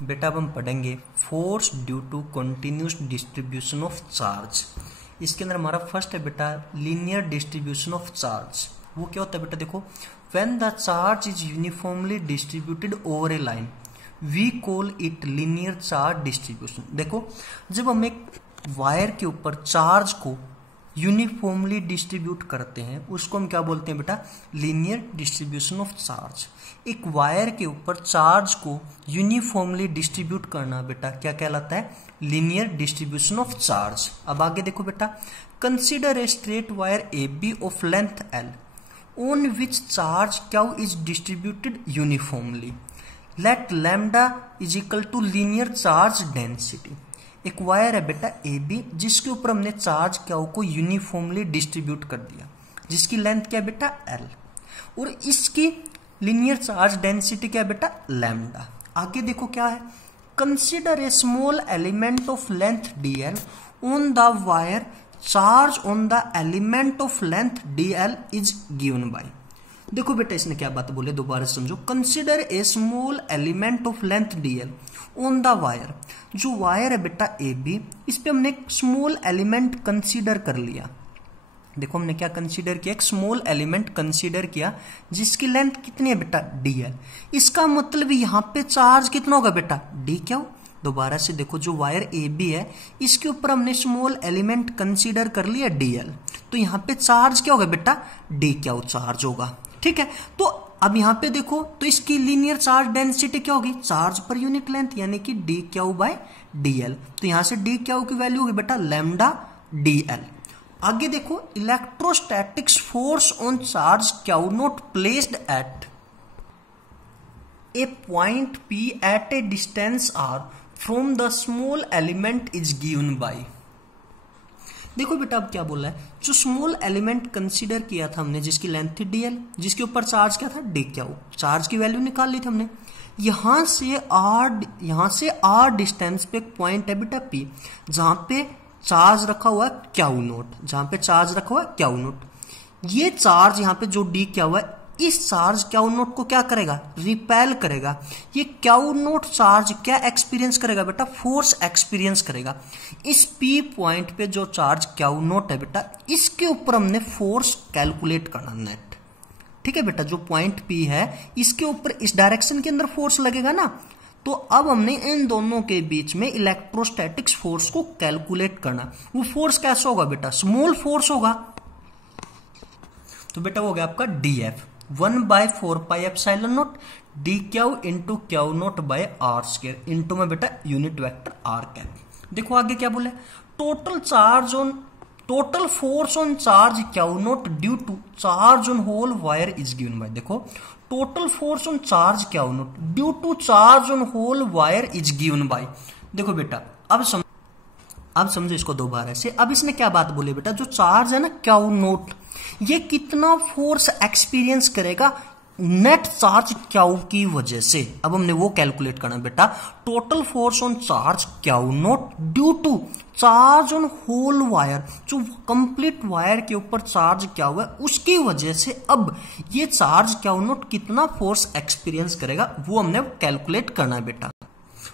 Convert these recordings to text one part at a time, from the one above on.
बेटा अब हम पढ़ेंगे force due to continuous distribution of charge. इसके अंदर हमारा फर्स्ट है बेटा लीनियर डिस्ट्रीब्यूशन ऑफ चार्ज। वो क्या होता है बेटा, देखो when the charge is uniformly distributed over a line we call it linear charge distribution. देखो जब हम एक वायर के ऊपर चार्ज को यूनिफॉर्मली डिस्ट्रीब्यूट करते हैं उसको हम क्या बोलते हैं बेटा, लीनियर डिस्ट्रीब्यूशन ऑफ चार्ज। एक वायर के ऊपर चार्ज को यूनिफॉर्मली डिस्ट्रीब्यूट करना बेटा क्या कहलाता है, लीनियर डिस्ट्रीब्यूशन ऑफ चार्ज। अब आगे देखो बेटा, consider a straight wire A B of length L on which charge Q is distributed uniformly, let lambda is equal to linear charge density. एक वायर है बेटा ए बी जिसके ऊपर हमने चार्ज क्यू को यूनिफॉर्मली डिस्ट्रीब्यूट कर दिया, जिसकी लेंथ क्या है बेटा एल, और इसकी लीनियर चार्ज डेंसिटी क्या है बेटा लैम्डा। आगे देखो क्या है, consider a small element of length D L on the wire charge on the element of length D L is given by. देखो बेटा इसने क्या बात बोले, दोबारा समझो। Consider a small element of length D L on the wire, जो wire है बेटा ए बी इस पे हमने एक स्मॉल एलिमेंट कंसीडर कर लिया। देखो हमने क्या कंसीडर किया, एक स्मॉल एलिमेंट कंसीडर किया जिसकी लेंथ कितनी है बेटा डी एल। इसका मतलब यहाँ पे चार्ज कितना होगा बेटा डी क्यू। दोबारा से देखो, जो वायर ए बी है इसके ऊपर हमने स्मॉल एलिमेंट कंसीडर कर लिया डी एल, तो यहाँ पे चार्ज क्या होगा बेटा डी क्यू चार्ज होगा। ठीक है, तो अब यहाँ पे देखो तो इसकी लीनियर चार्ज डेंसिटी क्या होगी, चार्ज पर यूनिट लेंथ, यानी कि D Q by D L. तो यहां से डी क्यू की वैल्यू होगी बेटा लैम्डा डी एल। आगे देखो, electrostatics force on charge Q naught placed at a point P at a distance R from the small element is given by. देखो बेटा अब क्या बोला है, जो स्मॉल एलिमेंट कंसीडर किया था हमने जिसकी लेंथ थी डीएल, जिसके ऊपर चार्ज क्या था डी क्यू, चार्ज की वैल्यू निकाल ली थी हमने। यहां से आर डिस्टेंस पे एक पॉइंट है बेटा पी जहां पे चार्ज रखा हुआ है क्यू नोट, जहां पे चार्ज रखा हुआ है क्यू नोट। ये चार्ज यहाँ पे जो डी क्यू है इस चार्ज क्यू नोट को क्या करेगा, रिपेल करेगा। ये क्यू नोट चार्ज क्या एक्सपीरियंस करेगा बेटा, फोर्स एक्सपीरियंस करेगा। इस पी पॉइंट पे जो चार्ज क्यू नोट है बेटा इसके ऊपर हमने फोर्स कैलकुलेट करना नेट। ठीक है बेटा, जो पॉइंट पी है इसके ऊपर इस डायरेक्शन के अंदर फोर्स लगेगा ना, तो अब हमने इन दोनों के बीच में इलेक्ट्रोस्टैटिक्स फोर्स को कैलकुलेट करना। वो फोर्स कैसा होगा बेटा, स्मॉल फोर्स होगा। तो बेटा वो हो गया आपका D F 1/4 pi epsilon naught D Q into Q naught by are square into में बेटा यूनिट वेक्टर आर कैप। देखो आगे क्या बोले, total force on charge Q naught due to charge on whole wire is given by. देखो total force on charge Q naught due to charge on whole wire is given by. देखो बेटा अब समझो इसको दोबारा से। अब इसने क्या बात बोली बेटा, जो चार्ज है ना क्यू नोट ये कितना फोर्स एक्सपीरियंस करेगा नेट चार्ज क्यू की वजह से। अब हमने वो कैलकुलेट करना बेटा, total force on charge Q naught due to charge on whole wire, जो कंप्लीट वायर के ऊपर चार्ज क्या हुआ है उसकी वजह से अब ये चार्ज क्यू नोट कितना फोर्स एक्सपीरियंस करेगा वो हमने कैलकुलेट करना है बेटा।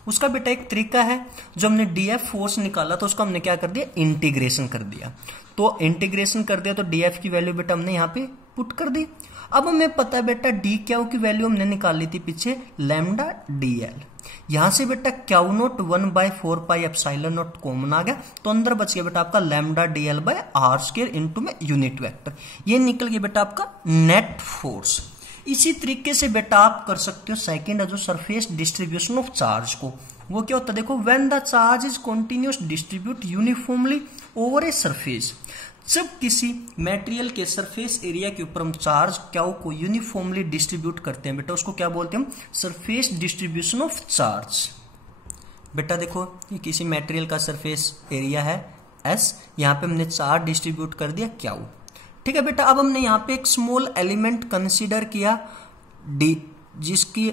उसका बेटा एक तरीका है, जो हमने डीएफ फोर्स निकाला तो उसको हमने क्या कर दिया, इंटीग्रेशन कर दिया। तो इंटीग्रेशन कर दिया तो डीएफ की वैल्यू बेटा हमने यहाँ पे पुट कर दी। अब हमें पता है बेटा डी क्यू की वैल्यू हमने निकाल ली थी पीछे लैम्डा डी एल। यहां से बेटा q naught 1/4 pi epsilon naught common आ गया, तो अंदर बच गया बेटा आपका lambda d l by are square into में यूनिट वेक्टर। ये निकल गया बेटा आपका नेट फोर्स। इसी तरीके से बेटा आप कर सकते हो सेकंड है जो सरफेस डिस्ट्रीब्यूशन ऑफ चार्ज को। वो क्या होता है, देखो when the charge is continuous distribute uniformly over a surface. जब किसी मटेरियल के सरफेस एरिया के ऊपर हम चार्ज क्यू को यूनिफॉर्मली डिस्ट्रीब्यूट करते हैं बेटा उसको क्या बोलते हैं हम, सरफेस डिस्ट्रीब्यूशन ऑफ चार्ज। बेटा देखो ये किसी मटेरियल का सरफेस एरिया है एस, यहाँ पे हमने चार्ज डिस्ट्रीब्यूट कर दिया क्यू। ठीक है बेटा, अब हमने यहाँ पे एक स्मॉल एलिमेंट कंसीडर किया डी जिसकी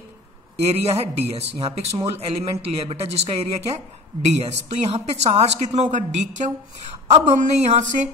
एरिया है डीएस। यहाँ पे एक स्मॉल एलिमेंट लिया बेटा जिसका एरिया क्या है डीएस, तो यहाँ पे चार्ज कितना होगा डी क्यू। अब हमने यहाँ से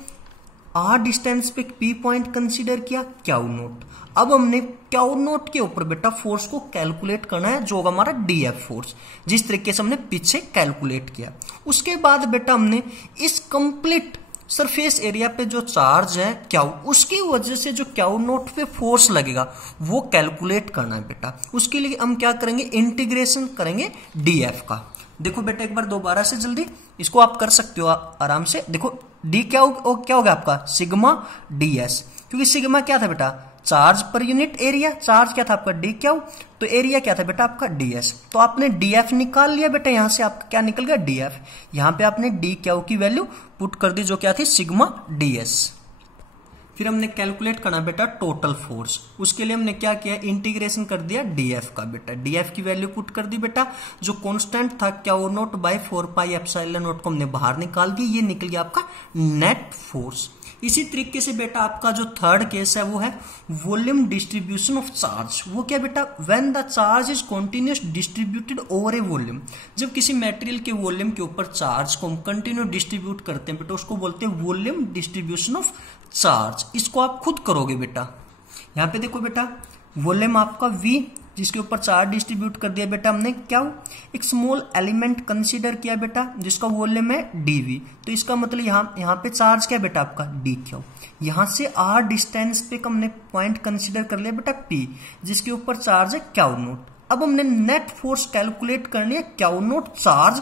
आर डिस्टेंस पे पी पॉइंट कंसीडर किया, क्यू नोट। अब हमने क्यू नोट के ऊपर बेटा फोर्स को कैलकुलेट करना है, जो होगा हमारा डीएफ फोर्स, जिस तरीके से हमने पीछे कैलकुलेट किया। उसके बाद बेटा हमने इस कंप्लीट सरफेस एरिया पे जो चार्ज है क्यू, उसकी वजह से जो क्यू नोट पे फोर्स लगेगा वो कैलकुलेट करना है बेटा। उसके लिए हम क्या करेंगे, इंटीग्रेशन करेंगे डीएफ का। देखो बेटा एक बार दोबारा से जल्दी इसको आप कर सकते हो आराम से। देखो डी क्या होगा आपका, सिग्मा डीएस, क्योंकि सिग्मा क्या था बेटा, charge per unit area, charge क्या था आपका डी क्यू, तो एरिया क्या था बेटा आपका डीएस। तो आपने डीएफ निकाल लिया बेटा, यहां से आपका क्या निकल गया डीएफ। यहां पे आपने डी क्यू की वैल्यू पुट कर दी, जो क्या थी सिग्मा डीएस। फिर हमने कैलकुलेट करना बेटा टोटल फोर्स। उसके लिए हमने क्या किया, इंटीग्रेशन कर दिया डीएफ का बेटा। डीएफ की वैल्यू पुट कर दी बेटा, जो कांस्टेंट था Q naught by 4 pi epsilon naught को हमने बाहर निकाल दिया, ये निकल गया आपका नेट फोर्स। इसी तरीके से बेटा आपका जो थर्ड केस है वो है वॉल्यूम डिस्ट्रीब्यूशन ऑफ चार्ज। वो क्या बेटा, when the charge is continuous distributed over A volume. जब किसी मटेरियल के वॉल्यूम के ऊपर चार्ज को हम कंटिन्यू डिस्ट्रीब्यूट करते हैं बेटा, उसको बोलते हैं वॉल्यूम डिस्ट्रीब्यूशन ऑफ चार्ज। इसको आप खुद करोगे बेटा। यहाँ पे देखो बेटा वॉल्यूम आपका V, जिसके ऊपर चार्ज डिस्ट्रीब्यूट कर दिया बेटा हमने, क्या एक स्मॉल एलिमेंट कंसीडर किया बेटा जिसका वॉल्यूम है dV। तो इसका मतलब यहाँ पे चार्ज क्या बेटा आपका dQ। यहाँ से r डिस्टेंस पे हमने पॉइंट कंसीडर कर लिया बेटा P, जिसके ऊपर चार्ज है क्यू नोट। अब हमने नेट फोर्स कैलकुलेट करनी है क्यू नोट चार्ज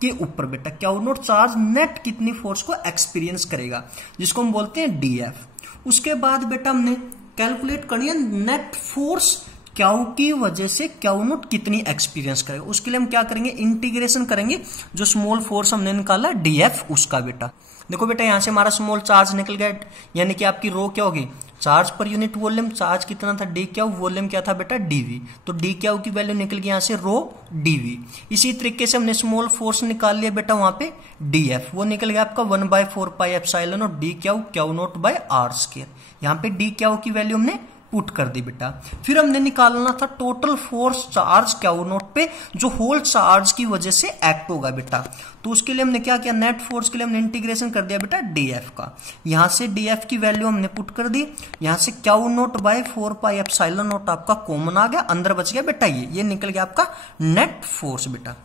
के ऊपर बेटा। क्यू नोट चार्ज नेट कितनी फोर्स को एक्सपीरियंस करेगा, जिसको हम बोलते हैं डीएफ। उसके बाद बेटा हमने कैलकुलेट करनी है नेट फोर्स क्यू की वजह से क्यू नोट कितनी एक्सपीरियंस करेगा। उसके लिए हम क्या करेंगे, इंटीग्रेशन करेंगे जो स्मॉल फोर्स हमने निकाला डीएफ उसका बेटा। देखो बेटा यहाँ से हमारा स्मॉल चार्ज निकल गया, यानी कि आपकी रो क्या होगी, charge per unit volume. Charge कितना था डी क्यू, वॉल्यूम क्या था बेटा डीवी। तो डी क्यू की वैल्यू निकल गई यहाँ से रो डीवी। इसी तरीके से हमने स्मॉल फोर्स निकाल लिया बेटा वहां पे डीएफ, वो निकल गया आपका 1/4 पाई एप्सिलॉन और D Q Q naught by are square. यहाँ पे डी क्यू की वैल्यू हमने पुट कर दी बेटा। फिर हमने निकालना था total force charge Q naught पे, जो होल चार्ज की वजह से एक्ट होगा बेटा। तो उसके लिए हमने क्या किया, नेट फोर्स के लिए हमने इंटीग्रेशन कर दिया बेटा डीएफ का। यहां से डीएफ की वैल्यू हमने पुट कर दी, यहां से Q naught by 4 pi epsilon naught आपका कॉमन आ गया, अंदर बच गया बेटा ये निकल गया आपका नेट फोर्स बेटा।